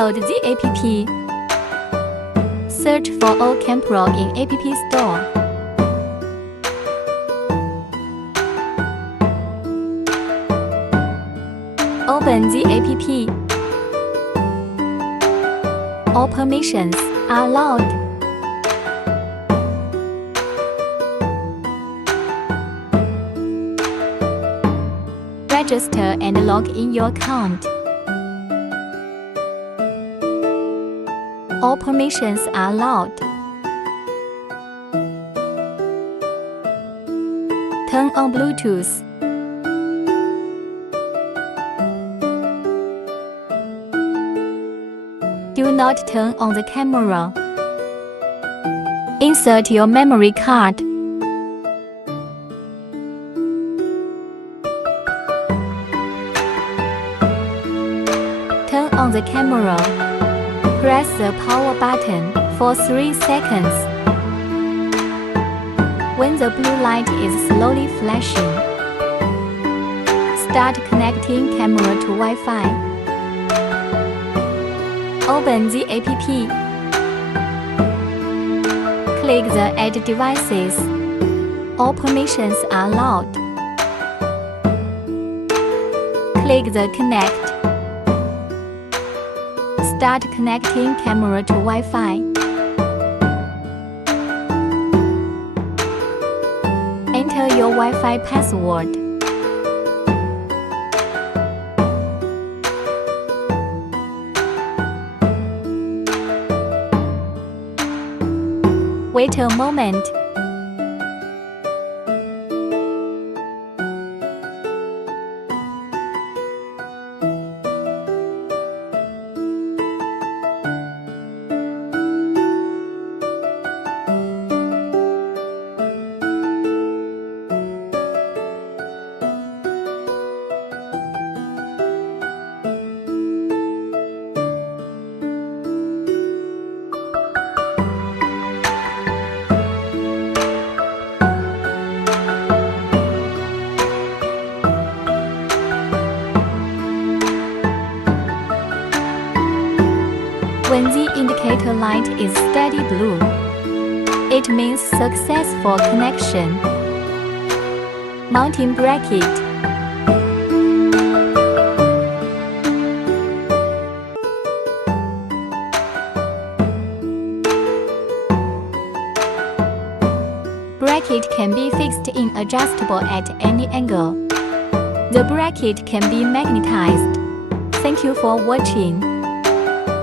Download the app. Search for Ocam Pro in App Store. Open the app. All permissions are allowed. Register and log in your account. All permissions are allowed. Turn on Bluetooth. Do not turn on the camera. Insert your memory card. Turn on the camera. Press the power button for 3 seconds. When the blue light is slowly flashing, start connecting camera to Wi-Fi. Open the app. Click the Add Devices. All permissions are allowed. Click the Connect. Start connecting camera to Wi-Fi. Enter your Wi-Fi password. Wait a moment. When the indicator light is steady blue, it means successful connection. Mounting bracket. Bracket can be fixed in adjustable at any angle. The bracket can be magnetized. Thank you for watching.